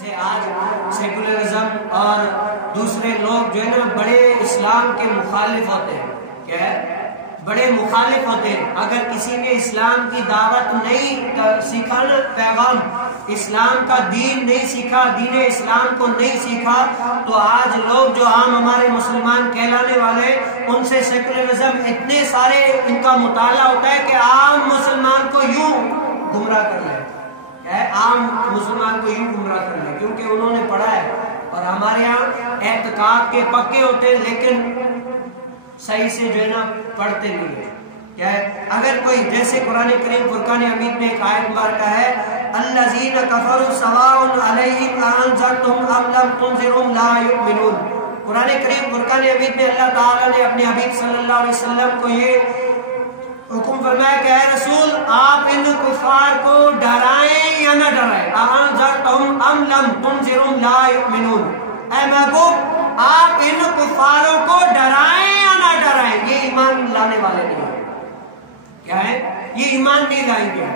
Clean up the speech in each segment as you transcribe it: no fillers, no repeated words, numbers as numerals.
جیسے آج سیکولرزم اور دوسرے لوگ جو ہے نا بڑے اسلام کے مخالف ہوتے ہیں. کیا ہے؟ بڑے مخالف ہوتے ہیں. اگر کسی نے اسلام کی دعوت نہیں سیکھا نا، پیغام اسلام کا دین نہیں سیکھا، دین اسلام کو نہیں سیکھا، تو آج لوگ جو عام ہمارے مسلمان کہلانے والے ان سے سیکولرزم اتنے سارے ان کا مطالعہ ہوتا ہے کہ عام مسلمان کو یوں گمراہ کر لے. عام مسلمان کو یوں گمراہ کر لے کیونکہ انہوں نے پڑھا ہے. اور ہمارے یہاں اعتقاد کے پکے ہوتے ہیں لیکن صحیح سے جو ہے نا پڑھتے نہیں ہیں. کیا ہے؟ اگر کوئی جیسے قرآن کریم فرقان حمید میں ایک آیت مبارکہ ہے الذین کفروا سواء علیہم انذرتم ام لم تنذرہم لا یؤمنون. قرآن کریم فرقان حمید میں اللہ تعالیٰ نے اپنے حبیب صلی اللہ علیہ وسلم کو یہ حکم فرمایا کہ اے رسول آپ ان کفار کو ڈرائیں یا نہ ڈرائیں. انذرتم ام لم تنذرہم لا یؤمنون. اے محبوب آپ ان کفاروں کو ڈرائیں یا نہ ڈرائیں، یہ ایمان لانے والے نہیں ہیں. کیا ہے؟ یہ ایمان نہیں لائیں گے.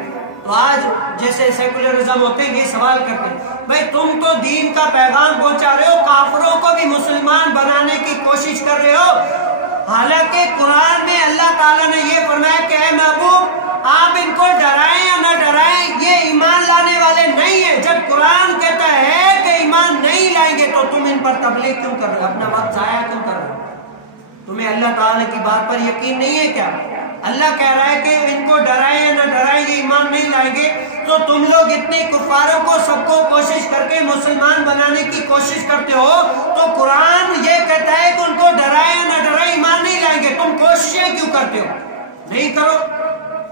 تو آج جیسے سیکولرزم ہوتے ہیں یہ سوال کرتے ہیں بھائی تم تو دین کا پیغام پہنچا رہے ہو، کافروں کو بھی مسلمان بنانے کی کوشش کر رہے ہو، حالانکہ قرآن میں اللہ تعالیٰ نے یہ فرمایا کہ اے محبوب آپ ان کو ڈرائیں یا نہ ڈرائیں یہ ایمان لانے والے نہیں ہیں. جب قرآن کہتا ہے کہ ایمان نہیں لائیں گے تو تم ان پر تبلیغ کیوں کر رہے ہو، اپنا وقت ضائع کیوں کر رہے ہو؟ تمہیں اللہ تعالیٰ کی بات پر یقین نہیں ہے کیا؟ اللہ کہہ رہا ہے کہ ان کو ڈرائیں یا نہ ڈرائیں یہ ایمان نہیں لائیں گے، تو تم لوگ اتنے کفاروں کو سب کو کوشش کر کے مسلمان بنانے کی کوشش کرتے ہو، تو قرآن یہ کہتا ہے کہ ان کو ڈرائیں یا نہ ڈرائیں ایمان نہیں لائیں گے، تم کوششیں کیوں کرتے ہو؟ نہیں کرو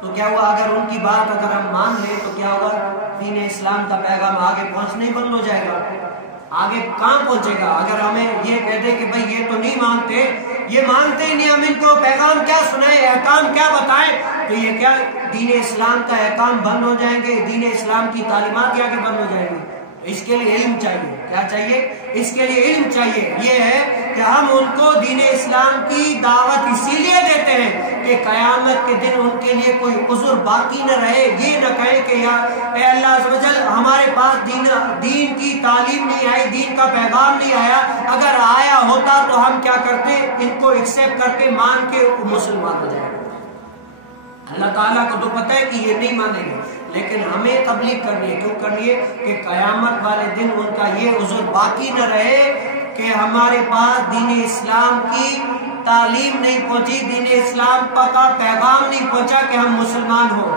تو کیا ہوا؟ اگر ان کی بات اگر ہم مان لیں تو کیا ہوگا؟ دین اسلام کا پیغام آگے پہنچنا ہی بند ہو جائے گا. آگے کہاں پہنچے گا؟ اگر ہمیں یہ کہہ دے کہ بھائی یہ تو نہیں مانتے، یہ مانتے ہی نہیں، ہم ان کو پیغام کیا سنائیں، احکام کیا بتائیں، تو یہ کیا دین اسلام کا احکام بند ہو جائیں گے، دین اسلام کی تعلیمات آگے بند ہو جائیں گے. اس کے لیے علم چاہیے. کیا چاہیے؟ اس کے لیے علم چاہیے. یہ ہے کہ ہم ان کو دین اسلام کی دعوت اسی لیے دیتے ہیں کہ قیامت کے دن ان کے لیے کوئی عذر باقی نہ رہے. یہ نہ کہیں کہ یا اے اللہ عز و جل ہمارے پاس دین کی تعلیم نہیں آئی، دین کا پیغام نہیں آیا، اگر آیا ہوتا تو ہم کیا کرتے؟ ان کو ایکسیپٹ کر کے مان کے مسلمان ہو جائے. اللہ تعالیٰ کو تو پتہ ہے کہ یہ نہیں مانیں گے، لیکن ہمیں تبلیغ کرنی ہے. کیوں کرنی ہے؟ کہ قیامت والے دن ان کا یہ عذر باقی نہ رہے کہ ہمارے پاس دین اسلام کی تعلیم نہیں پہنچی، دین اسلام کا پیغام نہیں پہنچا کہ ہم مسلمان ہو.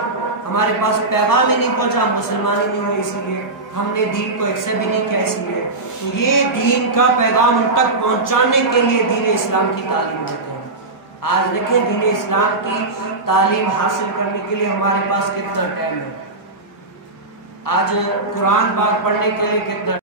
ہمارے پاس پیغام ہی نہیں پہنچا، ہم مسلمان ہی نہیں ہوئے، اسی لیے ہم نے دین کو ایکسیپٹ بھی نہیں کیا. اسی لیے تو یہ دین کا پیغام ان تک پہنچانے کے لیے دین اسلام کی تعلیم دیتے ہیں. آج دیکھیں دین اسلام کی تعلیم حاصل کرنے کے لیے ہمارے پاس کتنا ٹائم ہے. آج قرآن پاک پڑھنے کے لیے کتنا